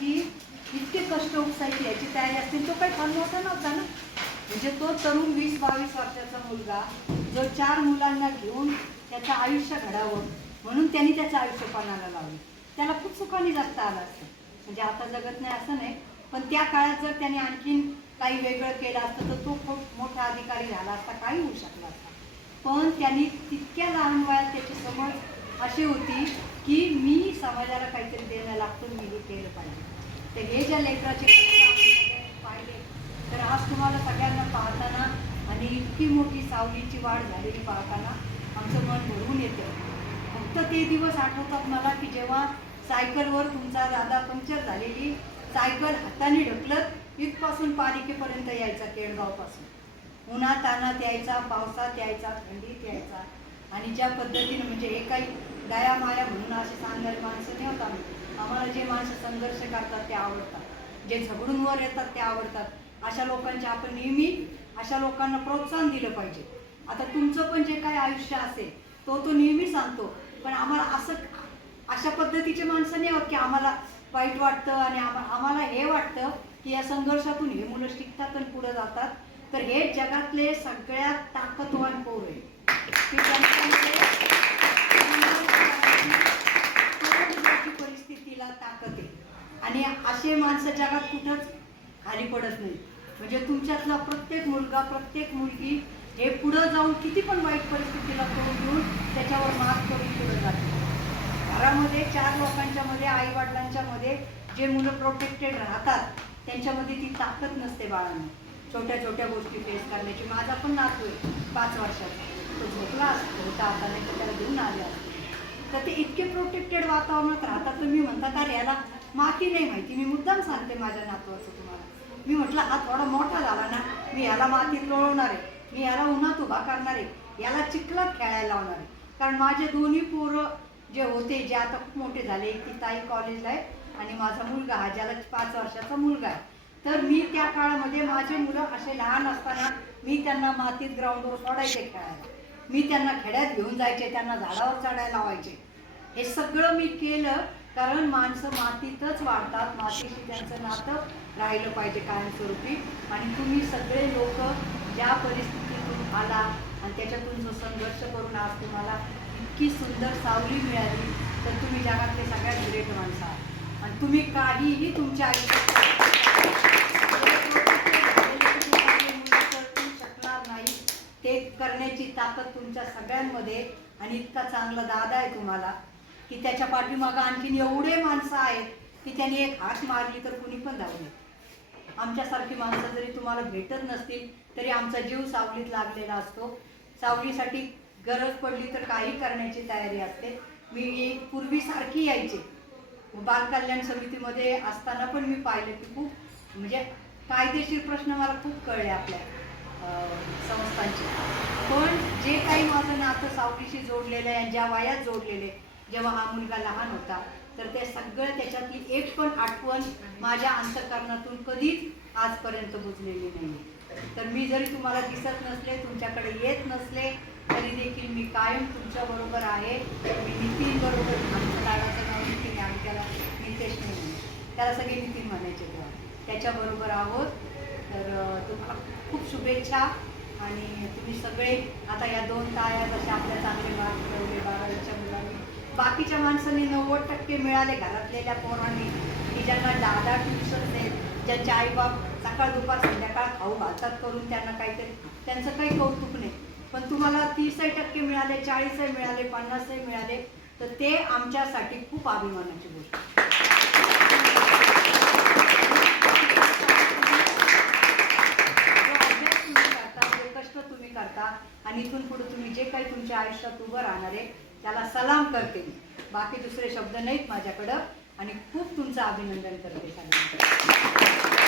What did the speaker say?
की इतके कष्ट उपसायची याची तयारी असतील तो काही फार मोठा नव्हता ना. म्हणजे तो तरुण वीस बावीस वर्षाचा मुलगा जो चार मुलांना घेऊन त्याचं आयुष्य घडावं म्हणून त्यांनी त्याचं आयुष्य पणाला लावलं. त्याला खूप सुखाने जगता आलं असतं. म्हणजे आता जगत नाही असं नाही. पण त्या काळात जर त्याने आणखीन काही वेगळं केलं असतं तर तो खूप मोठा अधिकारी झाला असता काही होऊ शकला असता. पण त्यांनी तितक्या लहान वयात त्याची समज अशी होती की मी समाजाला काहीतरी देणं लागतो मी हे केलं पाहिजे. तर हे ज्या लेकराचे सगळ्यांनी पाहिले तर आज तुम्हाला सगळ्यांना पाहताना आणि इतकी मोठी सावलीची वाढ झालेली पाहताना आमचं मन भरून येतं. फक्त ते दिवस आठवतात मला की जेव्हा सायकलवर तुमचा दादा पंक्चर झालेली सायकल हाताने ढकलत इथपासून पालिकेपर्यंत यायचा केळगावपासून. उन्हात तानात यायचा पावसात यायचा थंडीत यायचा. आणि ज्या पद्धतीने म्हणजे एकाही दया माया म्हणून असे सांगणारी माणसं नाही आम्ही आम्हाला जे माणसं संघर्ष करतात ते आवडतात. जे झगडून वर येतात ते आवडतात. अशा लोकांचे आपण नेहमी अशा लोकांना प्रोत्साहन दिलं पाहिजे. आता तुमचं पण जे काही आयुष्य असेल तो तो नेहमी सांगतो. पण आम्हाला असं अशा पद्धतीचे माणसं नाही होत की आम्हाला वाईट वाटतं आणि आम्हा आम्हाला हे वाटतं की या संघर्षातून हे मुलं शिकतात आणि पुढे जातात. तर हे जगातले सगळ्यात ताकदवान पोर आहे परिस्थितीला ताकद आहे आणि असे माणसं जगात कुठंच खाली पडत नाही. म्हणजे तुमच्यातला प्रत्येक मुलगा प्रत्येक मुलगी हे पुढं जाऊन किती पण वाईट परिस्थितीला करून देऊन त्याच्यावर मात करून पुढे जाते. घरामध्ये चार लोकांच्या मध्ये आई वडिलांच्या मध्ये जे मुलं प्रोटेक्टेड राहतात त्यांच्यामध्ये ती ताकद नसते बाळांना. छोट्या छोट्या गोष्टी फेस करण्याची. माझा पण नातू आहे पाच वर्षाचा. तो झोपला असतो होता आता नाही तर त्याला घेऊन आले असते. तर ते इतके प्रोटेक्टेड वातावरणात राहतात तर मी म्हणतात अरे याला माती नाही माहिती मी मुद्दाम सांगते माझ्या नातवाचं तुम्हाला. मी म्हटलं हा थोडा मोठा झाला ना मी याला मातीत लोळवणार आहे मी याला उन्हात उभा करणार आहे याला चिखलात खेळायला लावणार आहे. कारण माझे दोन्ही पोरं जे होते जे आता खूप मोठे झाले एक ती ताई कॉलेजला आहे आणि माझा मुलगा हा ज्याला पाच वर्षाचा मुलगा आहे. तर मी त्या काळामध्ये माझे मुलं असे लहान असताना मी त्यांना मातीत ग्राउंडवर सोडायचे खेळायला. मी त्यांना खेड्यात घेऊन जायचे त्यांना झाडावर चढायला लावायचे. हे सगळं मी केलं कारण माणसं मातीतच वाढतात मातीशी त्यांचं नातं राहिलं पाहिजे कायमस्वरूपी. आणि तुम्ही सगळे लोक ज्या परिस्थितीतून आला आणि त्याच्यातून जो संघर्ष करून आज तुम्हाला इतकी सुंदर सावली मिळाली तर तुम्ही जगातले सगळ्यात ग्रेट माणसं आहात. आणि तुम्ही काहीही तुमच्या आयुष्यात शकणार नाही ते करण्याची ताकद तुमच्या सगळ्यांमध्ये आणि इतका चांगला दादा आहे तुम्हाला की त्याच्या पाठीमागं आणखीन एवढे माणसं आहेत की त्यांनी एक हात मारली तर कुणी पण धावू नये. आमच्यासारखी माणसं जरी तुम्हाला भेटत नसतील तरी आमचा जीव सावलीत लागलेला असतो. सावलीसाठी गरज पडली तर काही करण्याची तयारी असते. मी पूर्वीसारखी यायचे. बालकल्याण समितीमध्ये असताना पण मी पाहिलं की खूप म्हणजे कायदेशीर प्रश्न मला खूप कळले आपल्या संस्थांचे. पण जे काही माझं नातं सावलीशी जोडलेलं आहे ज्या वयात जोडलेले जेव्हा हा मुलगा लहान होता तर ते सगळं त्याच्यातली एक पण आठवण माझ्या अंतकरणातून कधीच आजपर्यंत बुजलेली नाही. तर मी जरी तुम्हाला दिसत नसले तुमच्याकडे येत नसले तरी देखील मी कायम तुमच्या बरोबर आहे. मी नितीन बरोबर आमच्या लाडाचं नाव नितीन आहे आम्ही त्याला नितेश नाही त्याला सगळे नितीन म्हणायचे तेव्हा. त्याच्याबरोबर आहोत. तर तुम्हाला खूप शुभेच्छा आणि तुम्ही सगळे आता या दोन ताया जसे आपल्या चांगले मार्क मिळवले बारावीच्या मुलांनी बाकीच्या माणसांनी नव्वद टक्के मिळाले घरातलेल्या पोरांनी की ज्यांना दादा ट्युशन आहेत ज्यांचे आईबाप सकाळ दुपार संध्याकाळ खाऊ घालतात करून त्यांना काहीतरी त्यांचं काही कौतुक नाही. पण तुम्हाला तीसही टक्के मिळाले चाळीसही मिळाले पन्नासही मिळाले तर ते आमच्यासाठी खूप अभिमानाची गोष्ट आहे. जो अभ्यास तुम्ही करता जे कष्ट तुम्ही करता आणि इथून पुढे तुम्ही जे काही तुमच्या आयुष्यात उभं राहणार आहे त्याला सलाम करते मी. बाकी दुसरे शब्द नाहीत माझ्याकडं. आणि खूप तुमचं अभिनंदन करते.